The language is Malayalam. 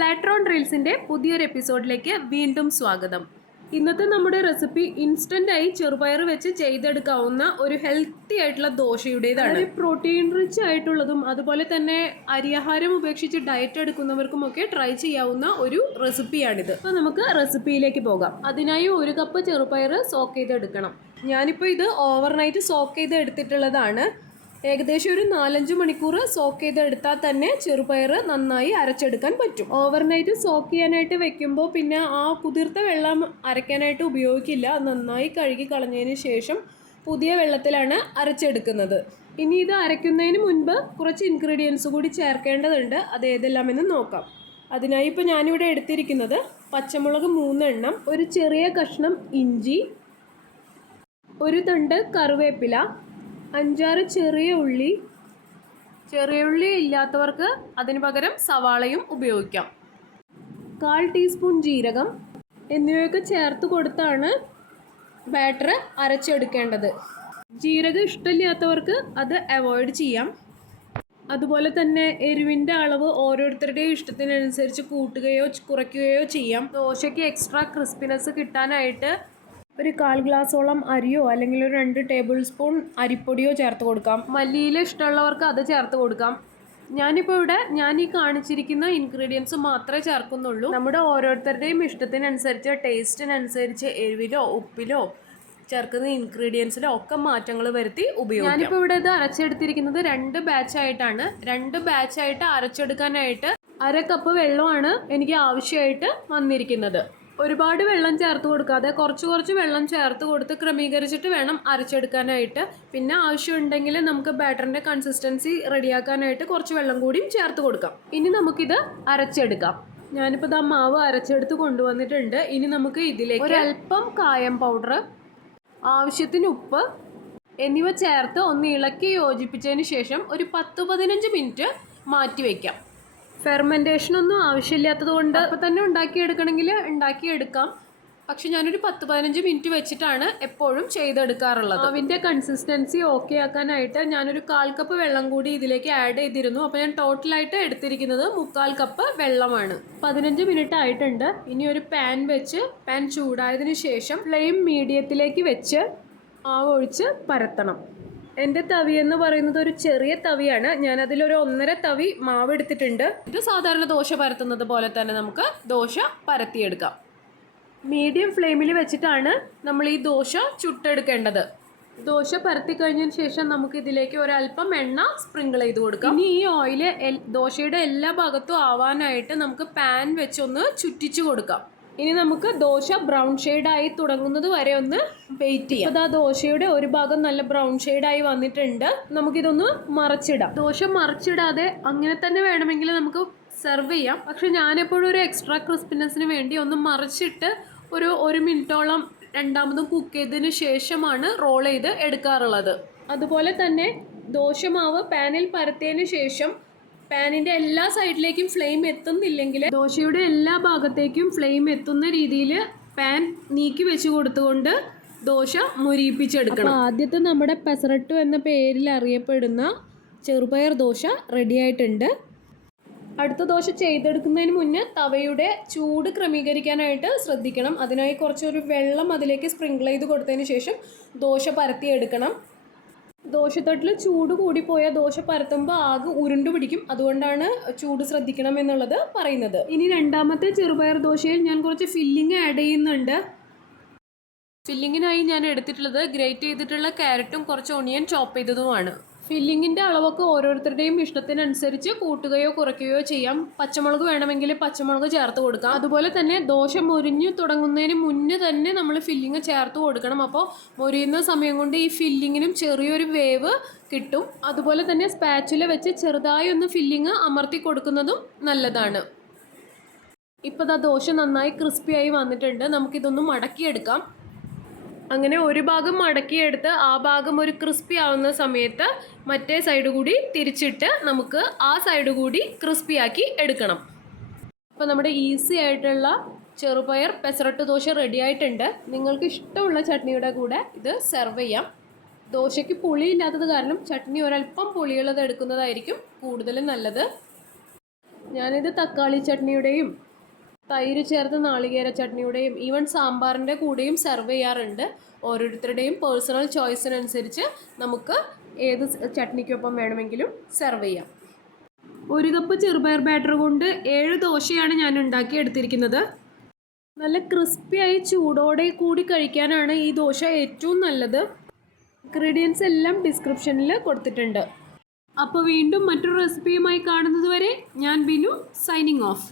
പ്ലാട്രോൺ റീൽസിൻ്റെ പുതിയൊരു എപ്പിസോഡിലേക്ക് വീണ്ടും സ്വാഗതം. ഇന്നത്തെ നമ്മുടെ റെസിപ്പി ഇൻസ്റ്റൻ്റായി ചെറുപയർ വെച്ച് ചെയ്തെടുക്കാവുന്ന ഒരു ഹെൽത്തി ആയിട്ടുള്ള ദോശയുടേതാണ്. പ്രോട്ടീൻ റിച്ച് ആയിട്ടുള്ളതും അതുപോലെ തന്നെ അരിയാഹാരം ഉപേക്ഷിച്ച് ഡയറ്റ് എടുക്കുന്നവർക്കുമൊക്കെ ട്രൈ ചെയ്യാവുന്ന ഒരു റെസിപ്പിയാണിത്. അപ്പോൾ നമുക്ക് റെസിപ്പിയിലേക്ക് പോകാം. അതിനായി 1 കപ്പ് ചെറുപയർ സോക്ക് ചെയ്തെടുക്കണം. ഞാനിപ്പോൾ ഇത് ഓവർനൈറ്റ് സോക്ക് ചെയ്ത് എടുത്തിട്ടുള്ളതാണ്. ഏകദേശം ഒരു 4-5 മണിക്കൂർ സോക്ക് ചെയ്തെടുത്താൽ തന്നെ ചെറുപയർ നന്നായി അരച്ചെടുക്കാൻ പറ്റും. ഓവർനൈറ്റ് സോക്ക് ചെയ്യാനായിട്ട് വെക്കുമ്പോൾ പിന്നെ ആ കുതിർത്ത വെള്ളം അരയ്ക്കാനായിട്ട് ഉപയോഗിക്കില്ല. നന്നായി കഴുകി കളഞ്ഞതിന് ശേഷം പുതിയ വെള്ളത്തിലാണ് അരച്ചെടുക്കുന്നത്. ഇനി ഇത് അരയ്ക്കുന്നതിന് മുൻപ് കുറച്ച് ഇൻഗ്രീഡിയൻസ് കൂടി ചേർക്കേണ്ടതുണ്ട്. അത് ഏതെല്ലാമെന്ന് നോക്കാം. അതിനായി ഇപ്പോൾ ഞാനിവിടെ എടുത്തിരിക്കുന്നത് പച്ചമുളക് 3 എണ്ണം, ഒരു ചെറിയ കഷ്ണം ഇഞ്ചി, ഒരു തണ്ട് കറിവേപ്പില, 5-6 ചെറിയ ഉള്ളി ഇല്ലാത്തവർക്ക് അതിന് പകരം സവാളയും ഉപയോഗിക്കാം, 1/4 ടീസ്പൂൺ ജീരകം എന്നിവയൊക്കെ ചേർത്ത് കൊടുത്താണ് ബാറ്റർ അരച്ചെടുക്കേണ്ടത്. ജീരകം ഇഷ്ടമില്ലാത്തവർക്ക് അത് അവോയ്ഡ് ചെയ്യാം. അതുപോലെ തന്നെ എരിവിൻ്റെ അളവ് ഓരോരുത്തരുടെയും ഇഷ്ടത്തിനനുസരിച്ച് കൂട്ടുകയോ കുറയ്ക്കുകയോ ചെയ്യാം. ദോശയ്ക്ക് എക്സ്ട്രാ ക്രിസ്പിനെസ് കിട്ടാനായിട്ട് ഒരു 1/4 ഗ്ലാസോളം അരിയോ അല്ലെങ്കിൽ ഒരു 2 ടേബിൾ സ്പൂൺ അരിപ്പൊടിയോ ചേർത്ത് കൊടുക്കാം. മല്ലിയില ഇഷ്ടമുള്ളവർക്ക് അത് ചേർത്ത് കൊടുക്കാം. ഞാനിപ്പോൾ ഇവിടെ ഞാൻ ഈ കാണിച്ചിരിക്കുന്ന ഇൻഗ്രീഡിയൻസ് മാത്രമേ ചേർക്കുന്നുള്ളൂ. നമ്മുടെ ഓരോരുത്തരുടെയും ഇഷ്ടത്തിനനുസരിച്ച് ടേസ്റ്റിനനുസരിച്ച് എരിവിലോ ഉപ്പിലോ ചേർക്കുന്ന ഇൻഗ്രീഡിയൻസിലോ ഒക്കെ മാറ്റങ്ങൾ വരുത്തി ഉപയോഗിക്കാം. ഞാനിപ്പോൾ ഇവിടെ ഇത് അരച്ചെടുത്തിരിക്കുന്നത് 2 ബാച്ചായിട്ടാണ്. 2 ബാച്ചായിട്ട് അരച്ചെടുക്കാനായിട്ട് 1/2 കപ്പ് വെള്ളമാണ് എനിക്ക് ആവശ്യമായിട്ട് വന്നിരിക്കുന്നത്. ഒരുപാട് വെള്ളം ചേർത്ത് കൊടുക്കാതെ കുറച്ച് വെള്ളം ചേർത്ത് കൊടുത്ത് ക്രമീകരിച്ചിട്ട് വേണം അരച്ചെടുക്കാനായിട്ട്. പിന്നെ ആവശ്യമുണ്ടെങ്കിൽ നമുക്ക് ബാറ്ററിൻ്റെ കൺസിസ്റ്റൻസി റെഡിയാക്കാനായിട്ട് കുറച്ച് വെള്ളം കൂടിയും ചേർത്ത് കൊടുക്കാം. ഇനി നമുക്കിത് അരച്ചെടുക്കാം. ഞാനിപ്പോൾ ഇതാ മാവ് അരച്ചെടുത്ത് കൊണ്ടുവന്നിട്ടുണ്ട്. ഇനി നമുക്ക് ഇതിലേക്ക് ഒരല്പം കായം പൗഡർ, ആവശ്യത്തിന് ഉപ്പ് എന്നിവ ചേർത്ത് ഒന്ന് ഇളക്കി യോജിപ്പിച്ചതിന് ശേഷം ഒരു 10-15 മിനിറ്റ് മാറ്റി വയ്ക്കാം. ഫെർമെൻറ്റേഷനൊന്നും ആവശ്യമില്ലാത്തത് കൊണ്ട് അപ്പോൾ തന്നെ ഉണ്ടാക്കിയെടുക്കാം. പക്ഷെ ഞാനൊരു 10-15 മിനിറ്റ് വെച്ചിട്ടാണ് എപ്പോഴും ചെയ്തെടുക്കാറുള്ളത്. മാവിൻ്റെ കൺസിസ്റ്റൻസി ഓക്കെ ആക്കാനായിട്ട് ഞാനൊരു 1/4 കപ്പ് വെള്ളം കൂടി ഇതിലേക്ക് ആഡ് ചെയ്തിരുന്നു. അപ്പോൾ ഞാൻ ടോട്ടലായിട്ട് എടുത്തിരിക്കുന്നത് 3/4 കപ്പ് വെള്ളമാണ്. 15 മിനിറ്റ് ആയിട്ടുണ്ട്. ഇനി ഒരു പാൻ വെച്ച് പാൻ ചൂടായതിനു ശേഷം ഫ്ലെയിം മീഡിയത്തിലേക്ക് വെച്ച് മാവ് ഒഴിച്ച് പരത്തണം. എൻ്റെ തവി എന്ന് പറയുന്നത് ഒരു ചെറിയ തവിയാണ്. ഞാനതിലൊരു 1.5 തവി മാവ് എടുത്തിട്ടുണ്ട്. ഇത് സാധാരണ ദോശ പരത്തുന്നത് പോലെ തന്നെ നമുക്ക് ദോശ പരത്തിയെടുക്കാം. മീഡിയം ഫ്ലെയിമിൽ വെച്ചിട്ടാണ് നമ്മൾ ഈ ദോശ ചുട്ടെടുക്കേണ്ടത്. ദോശ പരത്തി കഴിഞ്ഞതിന് ശേഷം നമുക്ക് ഇതിലേക്ക് ഒരല്പം എണ്ണ സ്പ്രിങ്കിൾ ചെയ്ത് കൊടുക്കാം. ഇനി ഈ ഓയിൽ ദോശയുടെ എല്ലാ ഭാഗത്തും ആവാനായിട്ട് നമുക്ക് പാൻ വെച്ചൊന്ന് ചുറ്റിച്ചു കൊടുക്കാം. ഇനി നമുക്ക് ദോശ ബ്രൗൺ ഷെയ്ഡായി തുടങ്ങുന്നത് വരെ ഒന്ന് വെയിറ്റ് ചെയ്യാം. അപ്പോൾ ആ ദോശയുടെ ഒരു ഭാഗം നല്ല ബ്രൗൺ ഷെയ്ഡായി വന്നിട്ടുണ്ട്. നമുക്കിതൊന്ന് മറച്ചിടാം. ദോശ മറച്ചിടാതെ അങ്ങനെ തന്നെ വേണമെങ്കിൽ നമുക്ക് സെർവ് ചെയ്യാം. പക്ഷെ ഞാനെപ്പോഴും ഒരു എക്സ്ട്രാ ക്രിസ്പിനെസ്സിന് വേണ്ടി ഒന്ന് മറിച്ചിട്ട് ഒരു 1 മിനിറ്റോളം രണ്ടാമതും കുക്ക് ചെയ്തതിന് ശേഷമാണ് റോൾ ചെയ്ത് എടുക്കാറുള്ളത്. അതുപോലെ തന്നെ ദോശമാവ് പാനിൽ പരത്തിയതിന് ശേഷം പാനിൻ്റെ എല്ലാ സൈഡിലേക്കും ഫ്ലെയിം എത്തുന്നില്ലെങ്കിൽ ദോശയുടെ എല്ലാ ഭാഗത്തേക്കും ഫ്ലെയിം എത്തുന്ന രീതിയിൽ പാൻ നീക്കി വെച്ച് കൊടുത്തുകൊണ്ട് ദോശ മുരിയിപ്പിച്ചെടുക്കണം. ആദ്യത്തെ നമ്മുടെ പെസറട്ടു എന്ന പേരിൽ അറിയപ്പെടുന്ന ചെറുപയർ ദോശ റെഡിയായിട്ടുണ്ട്. അടുത്ത ദോശ ചെയ്തെടുക്കുന്നതിന് മുന്നേ തവയുടെ ചൂട് ക്രമീകരിക്കാനായിട്ട് ശ്രദ്ധിക്കണം. അതിനായി കുറച്ചൊരു വെള്ളം അതിലേക്ക് സ്പ്രിങ്കിൾ ചെയ്ത് കൊടുത്തതിന് ശേഷം ദോശ പരത്തിയെടുക്കണം. ദോശത്തട്ടിൽ ചൂട് കൂടിപ്പോയാൽ ദോശ പരത്തുമ്പോൾ ആകെ ഉരുണ്ടു പിടിക്കും. അതുകൊണ്ടാണ് ചൂട് ശ്രദ്ധിക്കണം എന്നുള്ളത് പറയുന്നത്. ഇനി രണ്ടാമത്തെ ചെറുപയർ ദോശയിൽ ഞാൻ കുറച്ച് ഫില്ലിങ് ആഡ് ചെയ്യുന്നുണ്ട്. ഫില്ലിങ്ങിനായി ഞാൻ എടുത്തിട്ടുള്ളത് ഗ്രേറ്റ് ചെയ്തിട്ടുള്ള ക്യാരറ്റും കുറച്ച് ഒണിയൻ ചോപ്പ് ചെയ്തതുമാണ്. ഫില്ലിങ്ങിൻ്റെ അളവൊക്കെ ഓരോരുത്തരുടെയും ഇഷ്ടത്തിനനുസരിച്ച് കൂട്ടുകയോ കുറയ്ക്കുകയോ ചെയ്യാം. പച്ചമുളക് വേണമെങ്കിൽ പച്ചമുളക് ചേർത്ത് കൊടുക്കാം. അതുപോലെ തന്നെ ദോശ മൊരിഞ്ഞു തുടങ്ങുന്നതിന് മുന്നേ തന്നെ നമ്മൾ ഫില്ലിങ് ചേർത്ത് കൊടുക്കണം. അപ്പോൾ മൊരിയുന്ന സമയം കൊണ്ട് ഈ ഫില്ലിങ്ങിനും ചെറിയൊരു വേവ് കിട്ടും. അതുപോലെ തന്നെ സ്പാച്ചുല വെച്ച് ചെറുതായി ഒന്ന് ഫില്ലിങ് അമർത്തി കൊടുക്കുന്നതും നല്ലതാണ്. ഇപ്പോൾ ദോശ നന്നായി ക്രിസ്പിയായി വന്നിട്ടുണ്ട്. നമുക്കിതൊന്ന് മടക്കിയെടുക്കാം. അങ്ങനെ ഒരു ഭാഗം മടക്കിയെടുത്ത് ആ ഭാഗം ഒരു ക്രിസ്പി ആവുന്ന സമയത്ത് മറ്റേ സൈഡ് കൂടി തിരിച്ചിട്ട് നമുക്ക് ആ സൈഡ് കൂടി ക്രിസ്പിയാക്കി എടുക്കണം. അപ്പോൾ നമ്മുടെ ഈസി ആയിട്ടുള്ള ചെറുപയർ പെസറട്ട് ദോശ റെഡി ആയിട്ടുണ്ട്. നിങ്ങൾക്ക് ഇഷ്ടമുള്ള ചട്നിയുടെ കൂടെ ഇത് സെർവ് ചെയ്യാം. ദോശയ്ക്ക് പുളിയില്ലാത്തത് കാരണം ചട്നി ഒരല്പം പുളിയുള്ളത് എടുക്കുന്നതായിരിക്കും കൂടുതൽ നല്ലത്. ഞാനിത് തക്കാളി ചട്നിയുടെയും തൈര് ചേർത്ത് നാളികേര ചട്നിയുടെയും ഈവൻ സാമ്പാറിൻ്റെ കൂടെയും സെർവ് ചെയ്യാറുണ്ട്. ഓരോരുത്തരുടെയും പേഴ്സണൽ ചോയ്സിനനുസരിച്ച് നമുക്ക് ഏത് ചട്നിക്കൊപ്പം വേണമെങ്കിലും സെർവ് ചെയ്യാം. 1 കപ്പ് ചെറുപയർ ബാറ്റർ കൊണ്ട് 7 ദോശയാണ് ഞാൻ ഉണ്ടാക്കിയെടുത്തിരിക്കുന്നത്. നല്ല ക്രിസ്പിയായി ചൂടോടെ കൂടി കഴിക്കാനാണ് ഈ ദോശ ഏറ്റവും നല്ലത്. ഇൻഗ്രീഡിയൻസ് എല്ലാം ഡിസ്ക്രിപ്ഷനിൽ കൊടുത്തിട്ടുണ്ട്. അപ്പോൾ വീണ്ടും മറ്റൊരു റെസിപ്പിയുമായി കാണുന്നത് വരെ ഞാൻ ബിനു സൈനിങ് ഓഫ്.